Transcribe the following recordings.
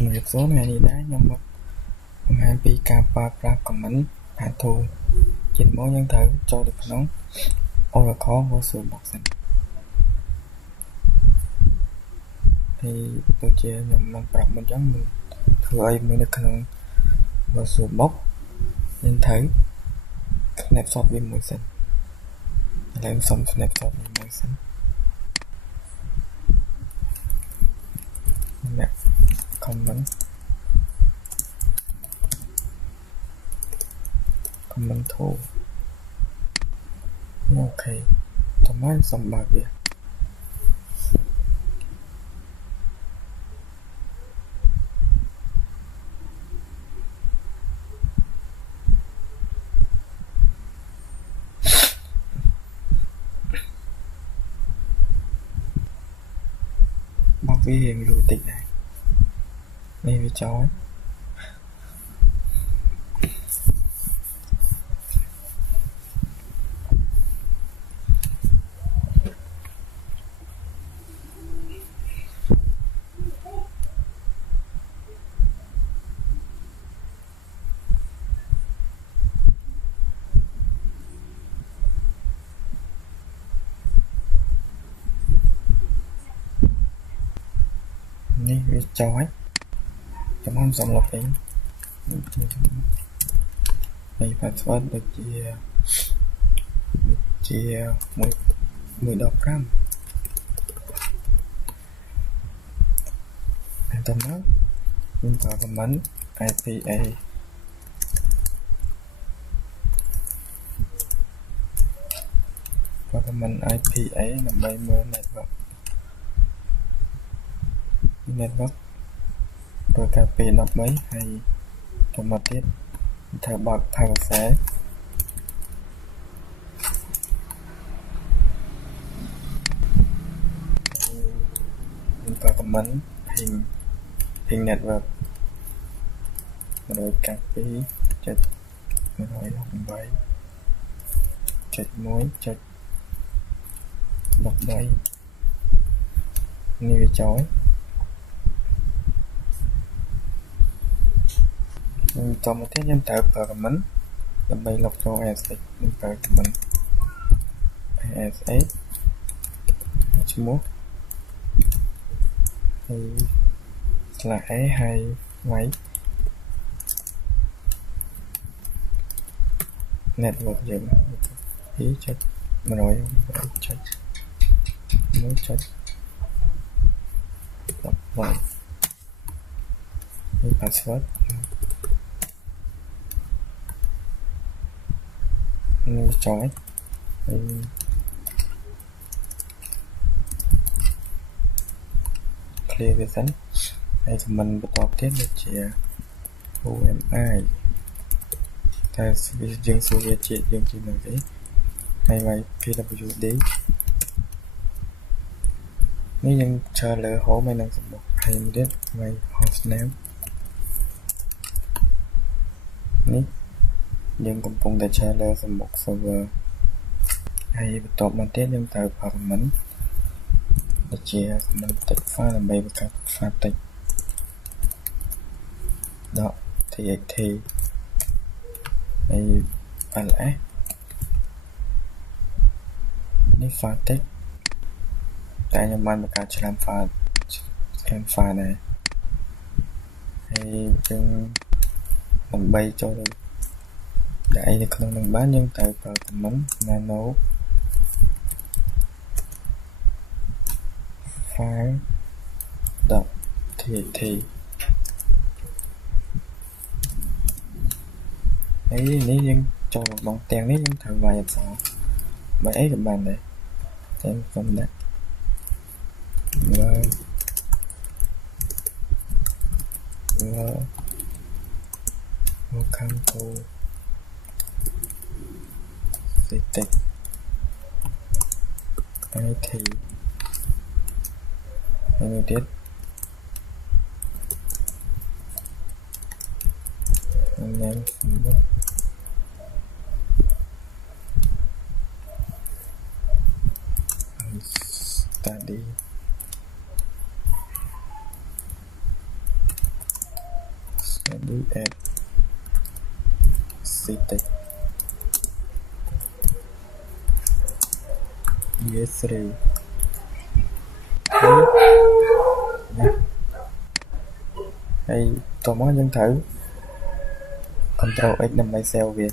ជំរាបសួរថ្ងៃនេះដែរខ្ញុំមកបង្ហាញពីការប្រើប្រាស់ comment អា tool ជាដំបូងយើងត្រូវចូលទៅក្នុង Oracle VirtualBox សិនហើយដូចជាខ្ញុំនឹងប្រាប់មុនអញ្ចឹងមិនធ្វើអីមួយនៅក្នុង VirtualBox យើងត្រូវ snapshot វាមួយសិនឥឡូវខ្ញុំសុំ snapshot វាមួយសិនអ្នក comment tool អូខេតើមកសុំបើកវាវារៀងលូតិចដែរនេះវាចោលនេះវាចោលចាំខ្ញុំសុំ login ហើយ password ដូចជា1.5ហើយតើមកខ្ញុំប្រើ comment IPA ប្រើ comment IPA ដើម្បីមើល network ព្រោះការពេល 13 ហើយទៅមកទៀតត្រូវបើក PowerShell ខ្ញុំប្រើ comment ping network 192.168.1.13 នេះវាចោលតមកទៀតខ្ញុំត្រូវប្រើ comment ដើម្បីលុបចូល ASX ខ្ញុំប្រើ comment ASX ឈ្មោះហើយ /a ហើយ y network យើង 2.1.1.10 នេះ password នេះចុងហើយ clear វាសិនហើយ comment បន្តទៀតដូចជា OMI តែយើងសួរវាជាយើងជានឹងទេហើយ YPWD នេះយើងchờលើ home ហើយនឹងសម្បុកហើយទៀត y host name នេះយើងកំពុងតែchờលើសម្បុក server ហើយបន្ទាប់មកទៀតយើងត្រូវប្រើ comment ដូចជា comment text file ដើម្បីបង្កើត file text .txt ហើយ ls នេះ file text តែខ្ញុំបានបង្កើតឆ្នាំ file ដែរហើយយើងដើម្បីចូលទៅដាក់អីនៅក្នុងនឹងបានយើងត្រូវប្រើ comment nano file .txt ហើយនេះយើងចូលក្នុងទាំងនេះយើងត្រូវវាយអក្សរបើអីក៏បានដែរតែខ្ញុំដាក់welcome to CTEC IT ហើយនេះទៀតname study đi add city ES3 hay tò mò dân thử Ctrl X nằm đây cell việc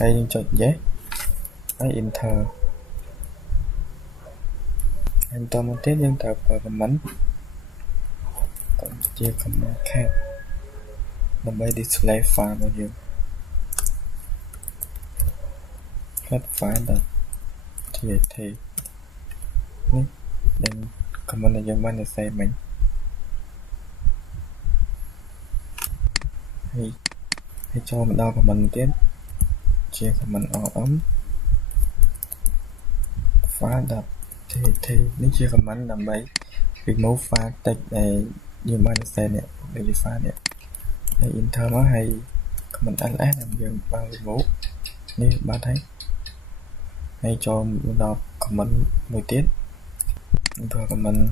hay dân chọn Z hay enter enter một tiết dân thử vào comment còn chia comment khác nằm đây display file bao nhiêu hết file đó thì dan comment là dân ban xe mình hay cho mình đo comment tiếp chia comment ấm phá đập thì nếu chia comment làm mấy remove phá text này như ban xe này để phá này hay enter nó hay comment ls làm dân bao remove nếu bạn thấy hay cho mình đo comment một tiết và comment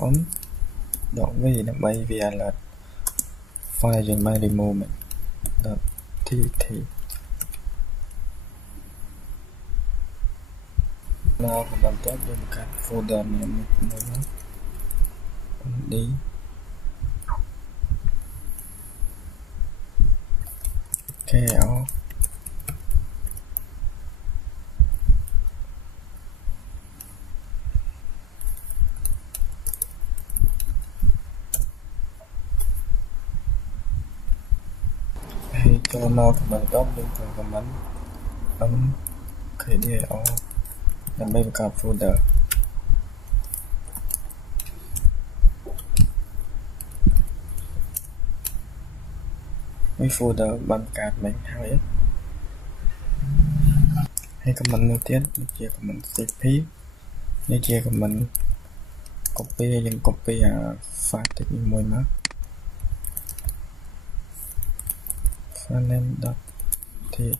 ấm đoạn cái gì nó bay vì là file dừng mang demo mình đó thì nào của bạn tốt với một cái folder này mình đi kéo cho nó của mình tốt lên phần comment ấm cái đi ở làm bên cả folder cái folder bằng card mình hay comment đầu tiên như chia comment cp như chia comment copy nhưng copy phát tích môi mắt file dot thì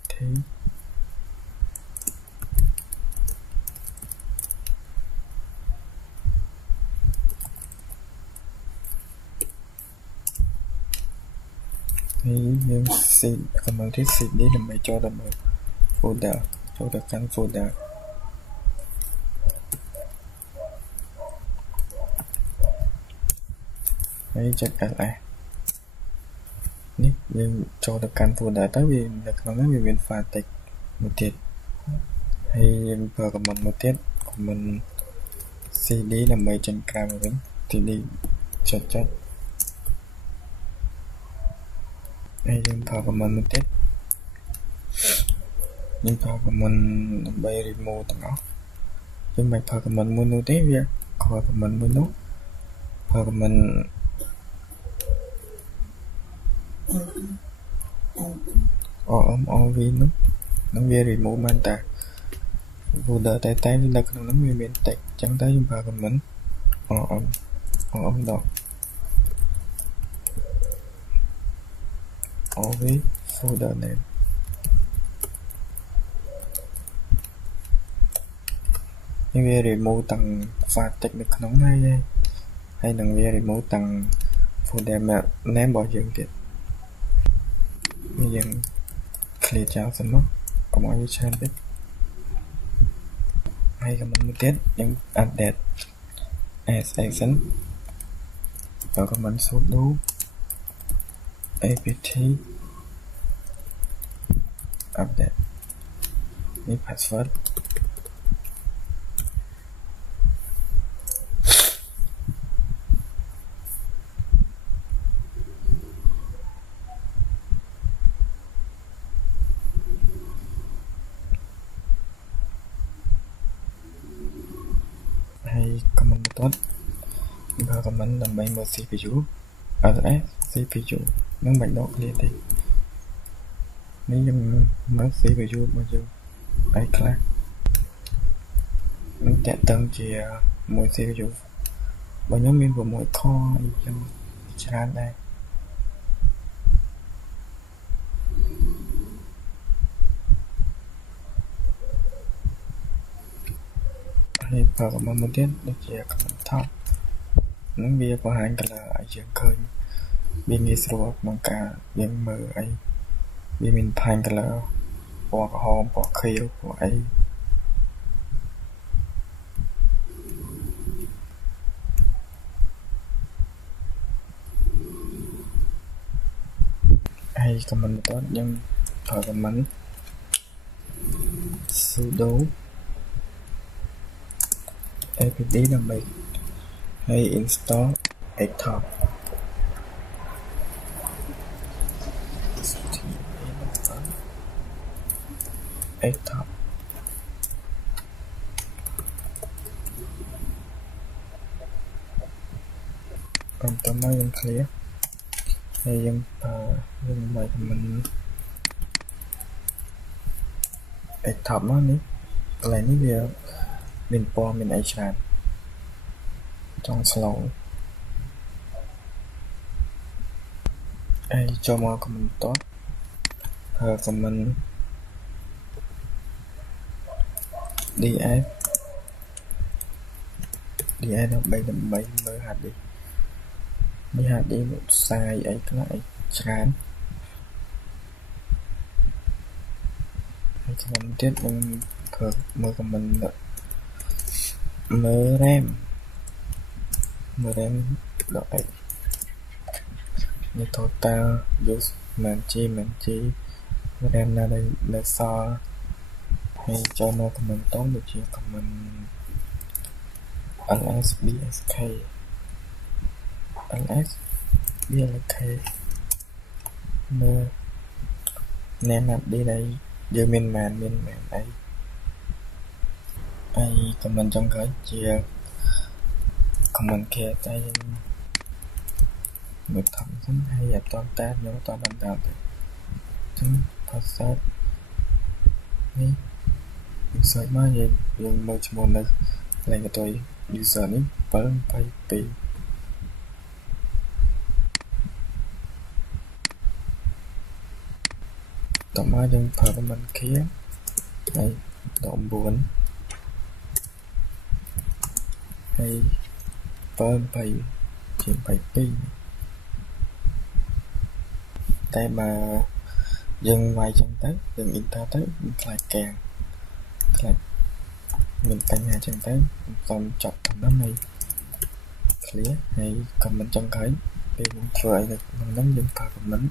nhưng xin comment thiết xin đi là mày cho được một folder cho được căn folder ấy check lại nhưng cho được căn folder tới vì là nó nói về viên pha tịch một tiết hay vừa comment một tiết của mình cd là mấy trên cam rồi thì đi chọn hay nhưng thở của mình một tiết nhưng thở của mình bay remove tầng đó nhưng mà thở của mình muốn nút tiếp vậy thở của mình muốn nút thở của mình vi nó về remove man ta vô đợi tay tay là nó về miền tịch chẳng tới nhưng thở của mình đó với folder này nhưng về remove tầng pha tịch được nóng hay đừng về remove tầng folder mà ném bỏ dựng kìa bây giờ clear chào xin mất có mọi như change biết hay là mình test những update as action và có mình số đủ apt update với password hay comment tốt và comment làm bài mở CPU address CPU nâng bạch độ liền đi nếu như mở CPU bao nhiêu ai class nâng chạy tân chỉ mỗi CPU bao nhiêu miền của mỗi core trong tràn đây hay vào một tiết được chỉ comment top những video của hai là ai trường khơi វាងាយស្រួលក្នុងការយើងមើលអីវាមាន Pine color ពណ៌ក្រហមពណ៌ខៀវពណ៌អីហើយ command បន្ទាប់យើងប្រើ command sudo apt ដើម្បីហើយ install xtop xtop បន្ទាប់មកយើង clear ហើយយើងបើ command xtop មកនេះកន្លែងនេះវាមានពណ៌មានអីច្រើនចង់ slow ហើយចូលមក command បន្ទាប់ប្រើ command df ដើម្បីមើល hard disk នេះ hard disk ផ្សាយអីខ្លះអីច្រើនហើយ command ទៀតយើងប្រើមើល command មើល RAM ដល់អីនេះ total use មែន G RAM ណាដែលនៅសល់ហើយចូលមក command តងដូចជា command ls bskមើល name ID ដែលយើងមានមែនអីហើយ command ចុងក្រោយជា command care តែយើងមើលថំសិនហើយអត់តតែខ្ញុំអត់បានដើរទេចឹង password នេះ search មកយើងមើលឈ្មោះនៅកន្លែងកន្ទុយ user នេះ 722 តមកយើងប្រើ command care ហើយដល់ 9 ហើយ 720 ជា 22 តែបើយើងវាយចឹងទៅយើង enter ទៅมันខ្លាចកែងខ្លាចមានបញ្ហាចឹងទៅសូមចប់តាមហ្នឹងហើយ clear ហើយ comment ចុងក្រោយពេលយើងធ្វើអីនៅក្នុងហ្នឹងយើងប្រើ comment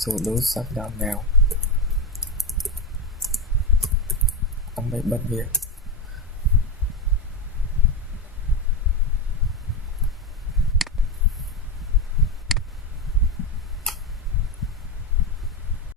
sudo shutdown now ដើម្បីបិទវា